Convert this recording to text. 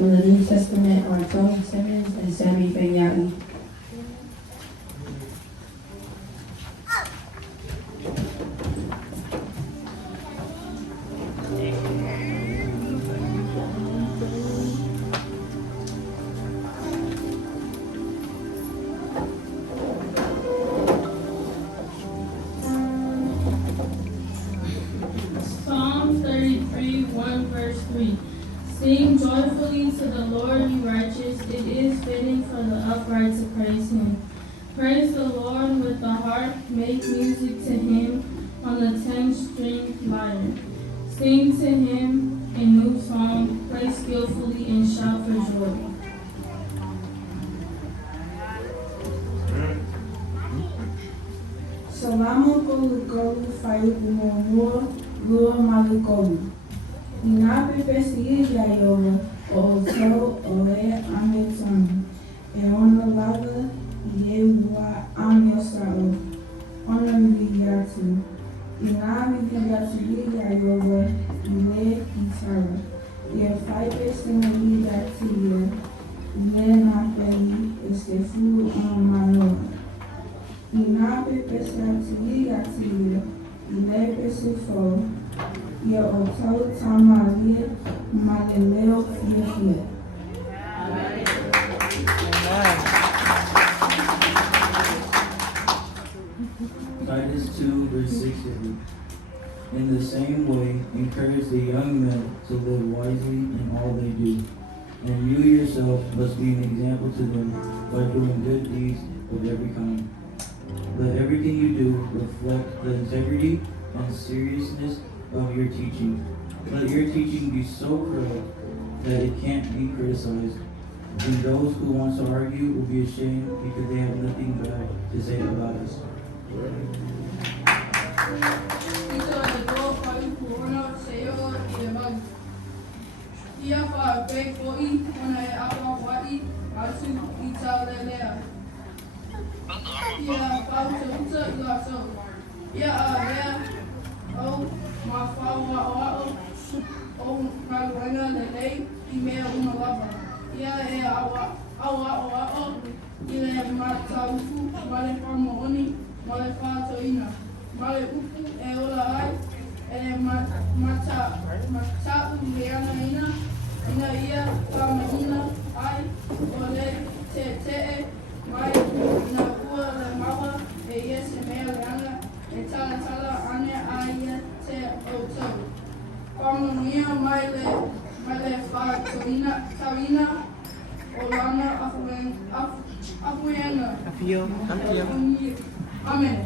From the New Testament are Tony Timmons and Sammy Feagia'i. Psalm 33, 1 verse 3. Sing joyfully to the Lord, you righteous. It is fitting for the upright to praise him. Praise the Lord with the harp. Make music to him on the 10-stringed lyre. Sing to him a new song. Play skillfully and shout for joy. Salamu kolu fai kumonua lua malu kolu. Inape pesi ya yola o so o e ame tonu. E ona lava ye wa ame sao. Ona mi yatu. Inape yatu ya yola ile itara. Ye fai pesi na yatu ye. Ne na peli eskefu on manoa. Inape pesati ati ile pesifo ye Lotu Tamaiti maleleo fie. Titus 2 verse 6 says, in the same way, encourage the young men to live wisely in all they do, and you yourself must be an example to them by doing good deeds of every kind. Let everything you do reflect the integrity and seriousness of your teaching. Let your teaching be so correct that it can't be criticized. And those who want to argue will be ashamed because they have nothing bad to say about us. Male upu e ola ai, ele mata uleana ina ia kamahina ai, ole te mai na ua le mawa e ia se mea leana, e tala ane ai te o tau. Whanganuia mai le wha tawina o lana afuena. Amen.